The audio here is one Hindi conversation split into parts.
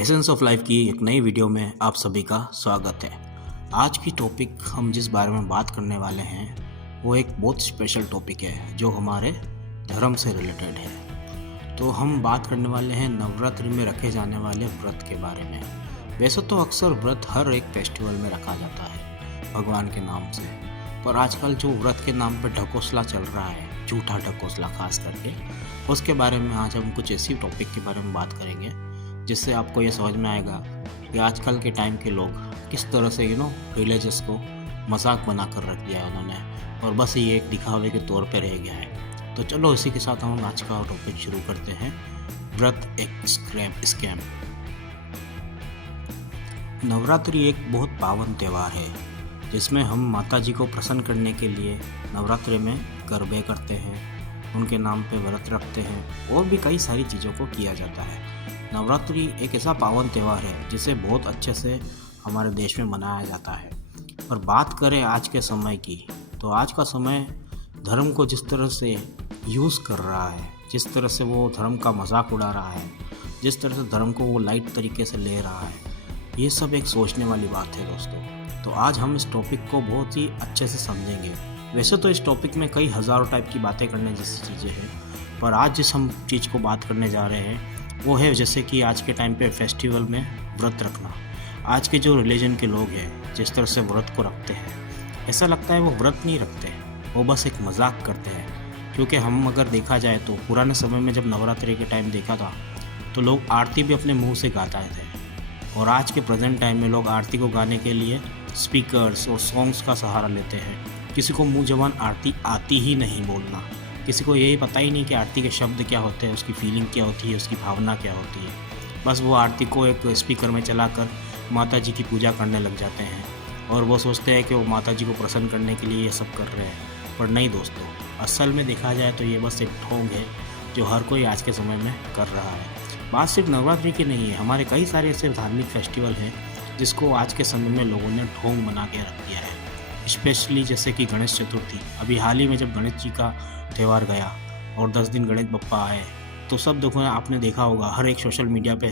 एसेंस ऑफ लाइफ की एक नई वीडियो में आप सभी का स्वागत है। आज की टॉपिक हम जिस बारे में बात करने वाले हैं वो एक बहुत स्पेशल टॉपिक है जो हमारे धर्म से रिलेटेड है। तो हम बात करने वाले हैं नवरात्रि में रखे जाने वाले व्रत के बारे में। वैसे तो अक्सर व्रत हर एक फेस्टिवल में रखा जाता है भगवान के नाम से, पर आजकल जो व्रत के नाम पर ढकोसला चल रहा है, झूठा ढकोसला खास करके, उसके बारे में आज हम कुछ ऐसी टॉपिक के बारे में बात करेंगे जिससे आपको ये समझ में आएगा कि आजकल के टाइम के लोग किस तरह से रिलीजियस को मजाक बना कर रख दिया है उन्होंने, और बस ये एक दिखावे के तौर पे रह गया है। तो चलो इसी के साथ हम आज का टॉपिक शुरू करते हैं। व्रत एक स्कैम। नवरात्रि एक बहुत पावन त्यौहार है जिसमें हम माता जी को प्रसन्न करने के लिए नवरात्रि में गरबे करते हैं, उनके नाम पे व्रत रखते हैं और भी कई सारी चीज़ों को किया जाता है। नवरात्रि एक ऐसा पावन त्यौहार है जिसे बहुत अच्छे से हमारे देश में मनाया जाता है। पर बात करें आज के समय की, तो आज का समय धर्म को जिस तरह से यूज़ कर रहा है, जिस तरह से वो धर्म का मजाक उड़ा रहा है, जिस तरह से धर्म को वो लाइट तरीके से ले रहा है, ये सब एक सोचने वाली बात है दोस्तों। तो आज हम इस टॉपिक को बहुत ही अच्छे से समझेंगे। वैसे तो इस टॉपिक में कई हज़ारों टाइप की बातें करने जैसी चीज़ें हैं, पर आज जिस हम चीज़ को बात करने जा रहे हैं वो है जैसे कि आज के टाइम पे फेस्टिवल में व्रत रखना। आज के जो रिलीजन के लोग हैं जिस तरह से व्रत को रखते हैं, ऐसा लगता है वो व्रत नहीं रखते हैं, वो बस एक मजाक करते हैं। क्योंकि हम अगर देखा जाए तो पुराने समय में जब नवरात्रि के टाइम देखा था तो लोग आरती भी अपने मुंह से गाते थे, और आज के प्रेजेंट टाइम में लोग आरती को गाने के लिए स्पीकर्स और सॉन्ग्स का सहारा लेते हैं। किसी को मुँह जबान आरती आती ही नहीं बोलना, किसी को यही पता ही नहीं कि आरती के शब्द क्या होते हैं, उसकी फीलिंग क्या होती है, उसकी भावना क्या होती है। बस वो आरती को एक स्पीकर में चलाकर माता जी की पूजा करने लग जाते हैं और वो सोचते हैं कि वो माता जी को प्रसन्न करने के लिए ये सब कर रहे हैं। पर नहीं दोस्तों, असल में देखा जाए तो ये बस एक ढोंग है जो हर कोई आज के समय में कर रहा है। बात सिर्फ नवरात्रि की नहीं है, हमारे कई सारे ऐसे धार्मिक फेस्टिवल हैं जिसको आज के समय में लोगों ने ढोंग बना के रख दिया है। स्पेशली जैसे कि गणेश चतुर्थी। अभी हाल ही में जब गणेश जी का त्यौहार गया और 10 दिन गणेश बप्पा आए, तो सब देखो आपने देखा होगा हर एक सोशल मीडिया पे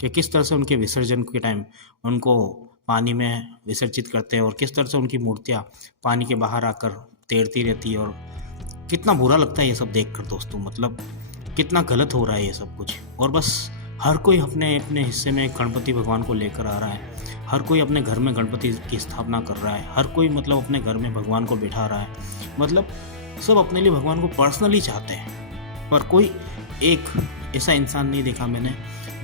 कि किस तरह से उनके विसर्जन के टाइम उनको पानी में विसर्जित करते हैं और किस तरह से उनकी मूर्तियाँ पानी के बाहर आकर तैरती रहती है। और कितना बुरा लगता है ये सब देख कर दोस्तों, मतलब कितना गलत हो रहा है ये सब कुछ। और बस हर कोई अपने अपने हिस्से में गणपति भगवान को लेकर आ रहा है, हर कोई अपने घर में गणपति की स्थापना कर रहा है, हर कोई मतलब अपने घर में भगवान को बिठा रहा है, मतलब सब अपने लिए भगवान को पर्सनली चाहते हैं। पर कोई एक ऐसा इंसान नहीं देखा मैंने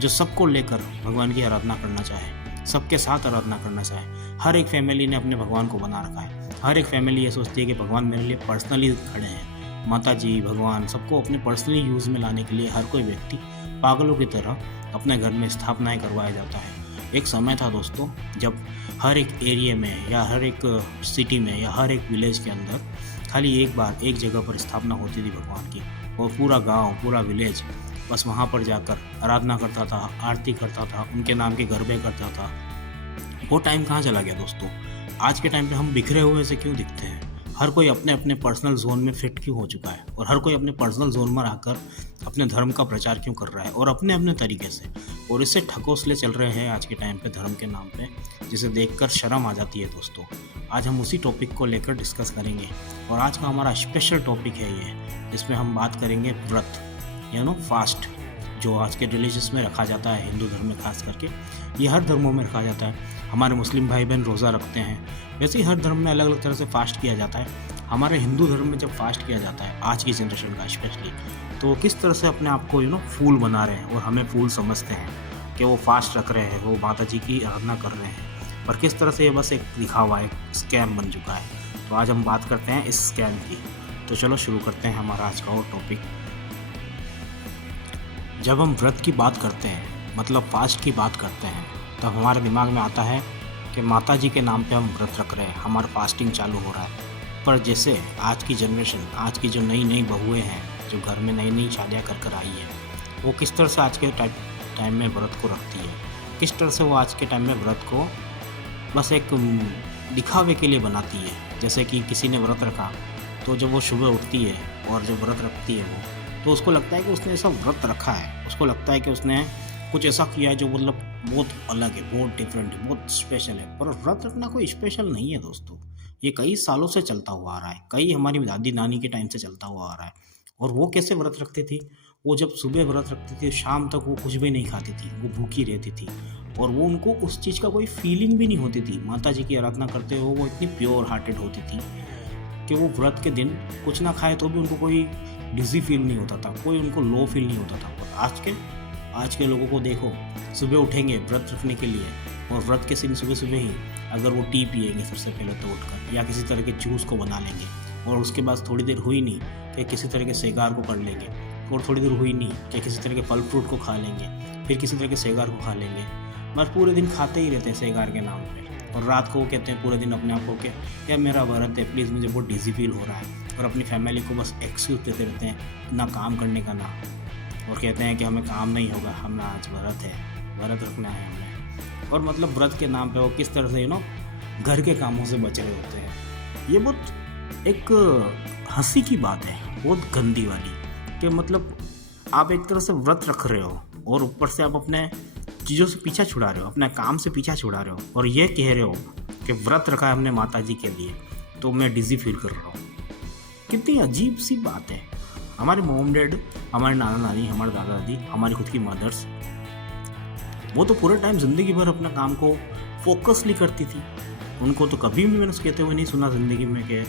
जो सबको लेकर भगवान की आराधना करना चाहे, सबके साथ आराधना करना चाहे। हर एक फैमिली ने अपने भगवान को बना रखा है, हर एक फैमिली ये सोचती है कि भगवान मेरे लिए पर्सनली खड़े हैं। माता जी, भगवान, सबको अपने पर्सनली यूज़ में लाने के लिए हर कोई व्यक्ति पागलों की तरह अपने घर में स्थापनाएँ करवाया जाता है। एक समय था दोस्तों जब हर एक एरिया में या हर एक सिटी में या हर एक विलेज के अंदर खाली एक बार एक जगह पर स्थापना होती थी भगवान की, और पूरा गांव, पूरा विलेज बस वहां पर जाकर आराधना करता था, आरती करता था, उनके नाम के गरबे करता था। वो टाइम कहाँ चला गया दोस्तों? आज के टाइम पे हम बिखरे हुए से क्यों दिखते हैं? हर कोई अपने अपने पर्सनल जोन में फिट क्यों हो चुका है, और हर कोई अपने पर्सनल जोन में आकर अपने धर्म का प्रचार क्यों कर रहा है, और अपने अपने तरीके से। और इससे ठकोसले चल रहे हैं आज के टाइम पे धर्म के नाम पे, जिसे देखकर शर्म आ जाती है दोस्तों। आज हम उसी टॉपिक को लेकर डिस्कस करेंगे, और आज का हमारा स्पेशल टॉपिक है ये, जिसमें हम बात करेंगे व्रत फास्ट, जो आज के रिलीजियस में रखा जाता है, हिंदू धर्म में खास करके। ये हर धर्मों में रखा जाता है। हमारे मुस्लिम भाई बहन रोज़ा रखते हैं, वैसे ही हर धर्म में अलग अलग तरह से फास्ट किया जाता है। हमारे हिंदू धर्म में जब फास्ट किया जाता है आज की जनरेशन का स्पेशली, तो किस तरह से अपने आप को फूल बना रहे हैं और हमें फूल समझते हैं कि वो फास्ट रख रहे हैं, वो माता जी की आराधना कर रहे हैं, पर किस तरह से ये बस एक दिखावा, एक स्कैम बन चुका है। तो आज हम बात करते हैं इस स्कैम की। तो चलो शुरू करते हैं हमारा आज का और टॉपिक। जब हम व्रत की बात करते हैं, मतलब फास्ट की बात करते हैं, तब हमारे दिमाग में आता है कि माता जी के नाम पे हम व्रत रख रहे हैं, हमारा फास्टिंग चालू हो रहा है। पर जैसे आज की जनरेशन, आज की जो नई नई बहुएँ हैं, जो घर में नई नई शादियाँ कर आई है, वो किस तरह से आज के टाइम में व्रत को रखती है, किस तरह से वो आज के टाइम में व्रत को बस एक दिखावे के लिए बनाती है। जैसे कि किसी ने व्रत रखा, तो जब वो सुबह उठती है और जब व्रत रखती है वो, तो उसको लगता है कि उसने ऐसा व्रत रखा है, उसको लगता है कि उसने कुछ ऐसा किया है जो मतलब बहुत अलग है, बहुत डिफरेंट है, बहुत स्पेशल है। पर व्रत रखना कोई स्पेशल नहीं है दोस्तों। ये कई सालों से चलता हुआ आ रहा है, कई हमारी दादी नानी के टाइम से चलता हुआ आ रहा है। और वो कैसे व्रत रखती थी? वो जब सुबह व्रत रखती थी, शाम तक वो कुछ भी नहीं खाती थी, वो भूखी रहती थी। और वो उनको उस चीज़ का कोई फीलिंग भी नहीं होती थी। माता जी की आराधना करते हुए वो इतनी प्योर हार्टेड होती थी कि वो व्रत के दिन कुछ ना खाए तो भी उनको कोई डिजी फील नहीं होता था, कोई उनको लो फील नहीं होता था। और आज के लोगों को देखो, सुबह उठेंगे व्रत रखने के लिए, और व्रत के दिन सुबह सुबह ही अगर वो टी पिएंगे सबसे पहले तो उठकर, या किसी तरह के जूस को बना लेंगे, और उसके बाद थोड़ी देर हुई नहीं कि किसी तरह के सेगार को कर लेंगे, और थोड़ी देर हुई नहीं कि किसी तरह के फल फ्रूट को खा लेंगे, फिर किसी तरह के सेगार को खा लेंगे। बस पूरे दिन खाते ही रहते हैं सेगार के नाम पे। और रात को वो कहते हैं पूरे दिन अपने आप को कि यार मेरा व्रत है, प्लीज़ मुझे बहुत डिजी फील हो रहा है। और अपनी फैमिली को बस एक्सक्यूज देते रहते हैं, ना काम करने का ना, और कहते हैं कि हमें काम नहीं होगा, हमें आज व्रत है, व्रत रखना है हमें। और मतलब व्रत के नाम पे वो किस तरह से घर के कामों से बच रहे होते हैं। ये बहुत एक हंसी की बात है, बहुत गंदी वाली, कि मतलब आप एक तरह से व्रत रख रहे हो और ऊपर से आप अपने चीज़ों से पीछा छुड़ा रहे हो, अपने काम से पीछा छुड़ा रहे हो, और ये कह रहे हो कि व्रत रखा है हमने माता जी के लिए तो मैं डिजी फील कर रहा हूँ। कितनी अजीब सी बात है। हमारे मॉम डैड, हमारे नाना नानी, हमारे दादा दादी, हमारी खुद की मदर्स, वो तो पूरे टाइम ज़िंदगी भर अपना काम को फोकसली करती थी। उनको तो कभी भी मैंने कहते हुए नहीं सुना ज़िंदगी में कि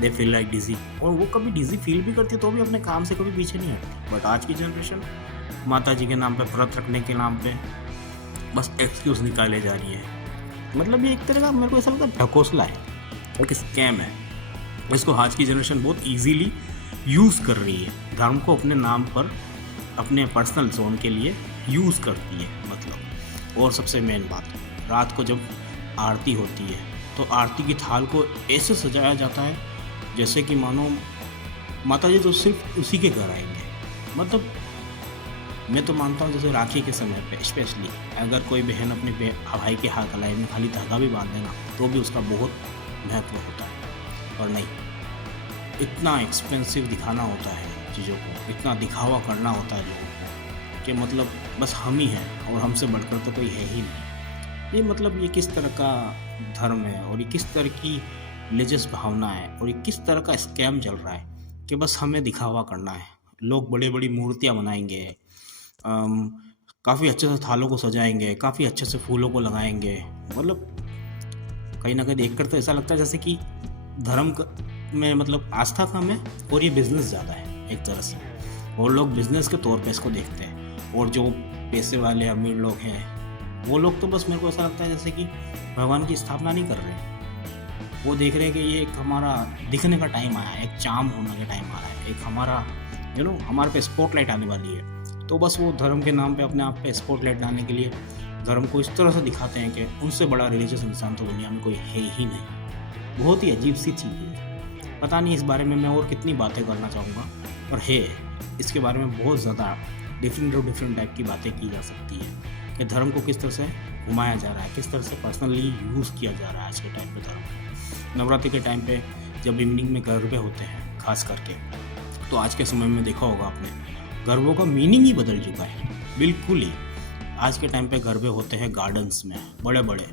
दे फील लाइक डिजी, और वो कभी डिजी फील भी करती तो भी अपने काम से कभी पीछे नहीं हटती। बट आज की जनरेशन माता जी के नाम पे, व्रत रखने के नाम पे बस एक्सक्यूज़ निकाले जा रही है। मतलब ये एक तरह का मेरे को ऐसा लगता है ढकोसला है, एक स्कैम है। इसको आज की जनरेशन बहुत इजीली यूज़ कर रही है, धर्म को अपने नाम पर, अपने पर्सनल जोन के लिए यूज़ करती है मतलब। और सबसे मेन बात, रात को जब आरती होती है तो आरती की थाल को ऐसे सजाया जाता है जैसे कि मानो माता जी तो सिर्फ उसी के घर आएंगे। मतलब मैं तो मानता हूँ जैसे राखी के समय पे स्पेशली अगर कोई बहन अपने भाई के हाथ कलाई में खाली धागा भी बांध देना तो भी उसका बहुत महत्व होता है। और नहीं, इतना एक्सपेंसिव दिखाना होता है चीज़ों को, इतना दिखावा करना होता है लोगों को कि मतलब बस हम ही हैं और हमसे बढ़कर तो कोई है ही नहीं। ये मतलब ये किस तरह का धर्म है, और ये किस तरह की रिलीजियस भावना है, और ये किस तरह का स्कैम चल रहा है कि बस हमें दिखावा करना है। लोग बड़ी बड़ी मूर्तियाँ बनाएंगे, काफ़ी अच्छे से थालों को सजाएंगे, काफ़ी अच्छे से फूलों को लगाएंगे। मतलब कहीं ना कहीं देखकर तो ऐसा लगता है जैसे कि धर्म में मतलब आस्था कम है और ये बिज़नेस ज़्यादा है एक तरह से, और लोग बिज़नेस के तौर पे इसको देखते हैं। और जो पैसे वाले अमीर लोग हैं वो लोग तो बस मेरे को ऐसा लगता है जैसे कि भगवान की स्थापना नहीं कर रहे, वो देख रहे हैं कि ये एक हमारा दिखने का टाइम आया है, एक चाम होने का टाइम आ रहा है, एक हमारा हमारे पे स्पॉटलाइट आने वाली है। तो बस वो धर्म के नाम पे अपने आप पे स्पॉटलाइट डालने के लिए धर्म को इस तरह से दिखाते हैं कि उनसे बड़ा रिलीजियस इंसान तो दुनिया में कोई है ही नहीं। बहुत ही अजीब सी चीज़ है। पता नहीं इस बारे में मैं और कितनी बातें करना चाहूँगा, पर है इसके बारे में बहुत ज़्यादा डिफरेंट टाइप की बातें की जा सकती है कि धर्म को किस तरह से घुमाया जा रहा है, किस तरह से पर्सनली यूज़ किया जा रहा है आज के टाइम पे धर्म। नवरात्रि के टाइम पे जब इवनिंग में गरबे होते हैं खास करके, तो आज के समय में देखा होगा आपने, गरबों का मीनिंग ही बदल चुका है बिल्कुल ही। आज के टाइम पे गरबे होते हैं गार्डन्स में, बड़े बड़े,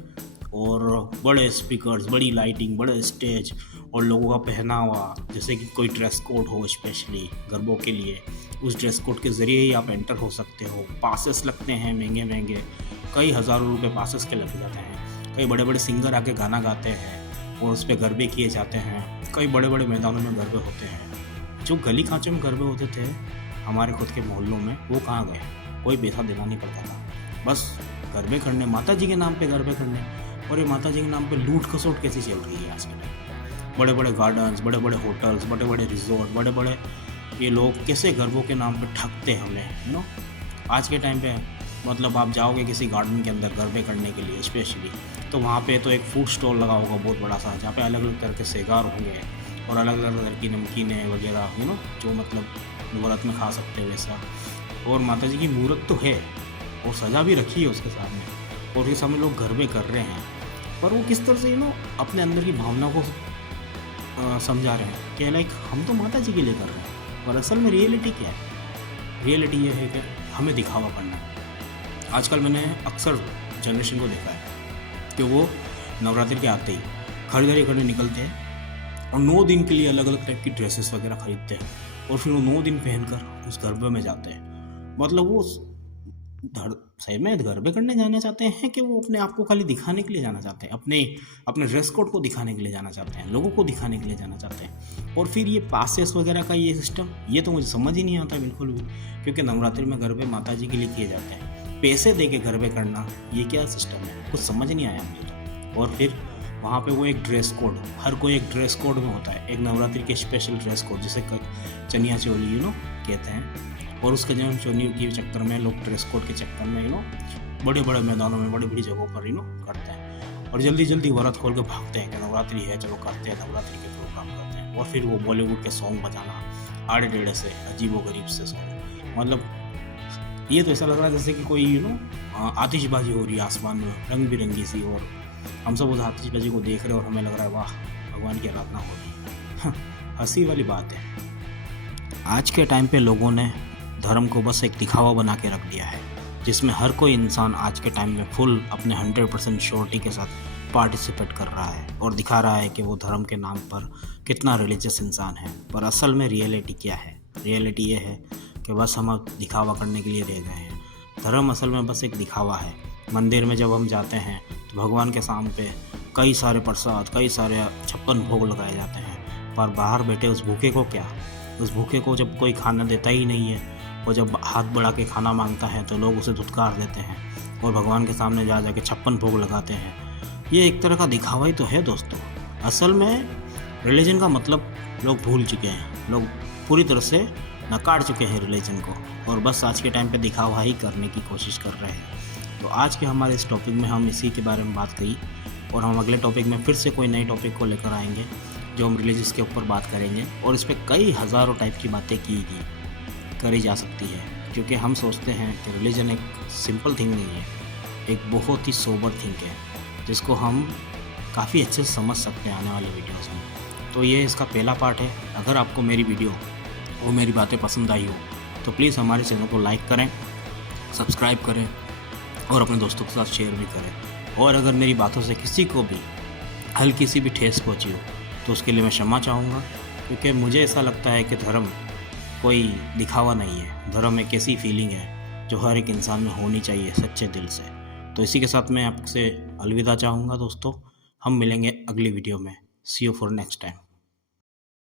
और बड़े स्पीकर्स, बड़ी लाइटिंग, बड़े स्टेज, और लोगों का पहनावा जैसे कि कोई ड्रेस कोड हो स्पेशली गरबों के लिए, उस ड्रेस कोड के ज़रिए ही आप एंटर हो सकते हो। पासेस लगते हैं महंगे महंगे, कई हज़ारों रुपए पासेस के लग जाते हैं। कई बड़े बड़े सिंगर आके गाना गाते हैं और उस पर गरबे किए जाते हैं। कई बड़े बड़े मैदानों में गरबे होते हैं। जो गली खांचों में गरबे होते थे हमारे खुद के मोहल्लों में, वो कहाँ गए? कोई पैसा देना नहीं पड़ता था, बस गरबे करने, माता जी के नाम पे गरबे करने। और ये माता जी के नाम पे लूट खसोट कैसी चल रही है आज के टाइम। बड़े बड़े गार्डन्स, बड़े बड़े होटल्स, बड़े बड़े रिजॉर्ट, बड़े बड़े ये लोग कैसे गरबों के नाम पे ठगते हैं हमें आज के टाइम पे। मतलब आप जाओगे किसी गार्डन के अंदर गरबे करने के लिए स्पेशली, तो वहाँ पे तो एक फूड स्टॉल लगा होगा बहुत बड़ा सा, जहाँ पे अलग अलग तरह के सेगार होंगे और अलग अलग तरह की नमकीनें वगैरह जो मतलब व्रत में खा सकते हैं वैसा। और माता जी की मूर्त तो है और सजा भी रखी है उसके सामने, और उसके सामने लोग गरबे कर रहे हैं। पर वो किस तरह से अपने अंदर की भावना को समझा रहे हैं कि लाइक हम तो माता जी के लिए कर रहे हैं, और असल में रियलिटी क्या है? रियलिटी ये है कि हमें दिखावा करना है, आजकल मैंने अक्सर जनरेशन को देखा है कि वो नवरात्रि के आते ही खरीदारी करने निकलते हैं और 9 दिन के लिए अलग अलग टाइप की ड्रेसेस वगैरह खरीदते हैं और फिर वो 9 दिन पहनकर उस गरबे में जाते हैं। मतलब वो सही में गरबे करने जाना चाहते हैं कि वो अपने आप को खाली दिखाने के लिए जाना चाहते हैं, अपने अपने ड्रेस कोड को दिखाने के लिए जाना चाहते हैं, लोगों को दिखाने के लिए जाना चाहते हैं। और फिर ये पासेस वगैरह का ये सिस्टम, ये तो मुझे समझ ही नहीं आता बिल्कुल भी, क्योंकि नवरात्रि में गरबे माता जी के लिए किए जाते हैं। पैसे दे के गरबे करना, ये क्या सिस्टम है, कुछ समझ नहीं आया मुझे तो। और फिर वहाँ पे वो एक ड्रेस कोड, हर कोई एक ड्रेस कोड में होता है, एक नवरात्रि के स्पेशल ड्रेस कोड जिसे चनिया चोली कहते हैं। और उसके जन्म चोली के चक्कर में लोग ड्रेस कोड के चक्कर में बड़े बड़े मैदानों में बड़ी बड़ी जगहों पर करते हैं और जल्दी जल्दी व्रत खोल के भागते हैं कि नवरात्रि है, चलो करते हैं नवरात्रि के प्रोग्राम करते हैं। और फिर वो बॉलीवुड के सॉन्ग बजाना आड़े टेढ़े से, अजीबो गरीब से सॉन्ग। मतलब ये तो ऐसा लग रहा है जैसे कि कोई आतिशबाजी हो रही है आसमान में रंग बिरंगी सी, और हम सब उस आतिशबाजी को देख रहे हैं और हमें लग रहा है वाह भगवान की आराधना हो रही है। हंसी वाली बात है। आज के टाइम पे लोगों ने धर्म को बस एक दिखावा बना के रख दिया है, जिसमें हर कोई इंसान आज के टाइम में फुल अपने 100% श्योरिटी के साथ पार्टिसिपेट कर रहा है और दिखा रहा है कि वो धर्म के नाम पर कितना रिलीजियस इंसान है। पर असल में रियलिटी क्या है? रियलिटी ये है कि बस हम दिखावा करने के लिए रह गए हैं। धर्म असल में बस एक दिखावा है। मंदिर में जब हम जाते हैं तो भगवान के सामने पे कई सारे प्रसाद, कई सारे 56 भोग लगाए जाते हैं, पर बाहर बैठे उस भूखे को क्या? उस भूखे को जब कोई खाना देता ही नहीं है, और जब हाथ बढ़ा के खाना मांगता है तो लोग उसे धुतकार देते हैं और भगवान के सामने जा के 56 भोग लगाते हैं। ये एक तरह का दिखावा ही तो है दोस्तों। असल में रिलीजन का मतलब लोग भूल चुके हैं, लोग पूरी तरह से नकार चुके हैं रिलीजन को, और बस आज के टाइम पे दिखावा ही करने की कोशिश कर रहे हैं। तो आज के हमारे इस टॉपिक में हम इसी के बारे में बात करी, और हम अगले टॉपिक में फिर से कोई नए टॉपिक को लेकर आएंगे जो हम रिलीजियस के ऊपर बात करेंगे, और इस पर कई हज़ारों टाइप की बातें करी जा सकती है, क्योंकि हम सोचते हैं कि रिलीजन एक सिंपल थिंग नहीं है, एक बहुत ही सोबर थिंग है जिसको हम काफ़ी अच्छे से समझ सकते हैं आने वाले वीडियोस में। तो ये इसका पहला पार्ट है। अगर आपको मेरी वीडियो और मेरी बातें पसंद आई हो तो प्लीज़ हमारे चैनल को लाइक करें, सब्सक्राइब करें और अपने दोस्तों के साथ शेयर भी करें। और अगर मेरी बातों से किसी को भी हल्की सी भी ठेस पहुँची हो तो उसके लिए मैं क्षमा चाहूँगा, क्योंकि मुझे ऐसा लगता है कि धर्म कोई दिखावा नहीं है। धर्म एक ऐसी फीलिंग है जो हर एक इंसान में होनी चाहिए सच्चे दिल से। तो इसी के साथ मैं आपसे अलविदा चाहूँगा दोस्तों। हम मिलेंगे अगली वीडियो में। सी यू फॉर नेक्स्ट टाइम।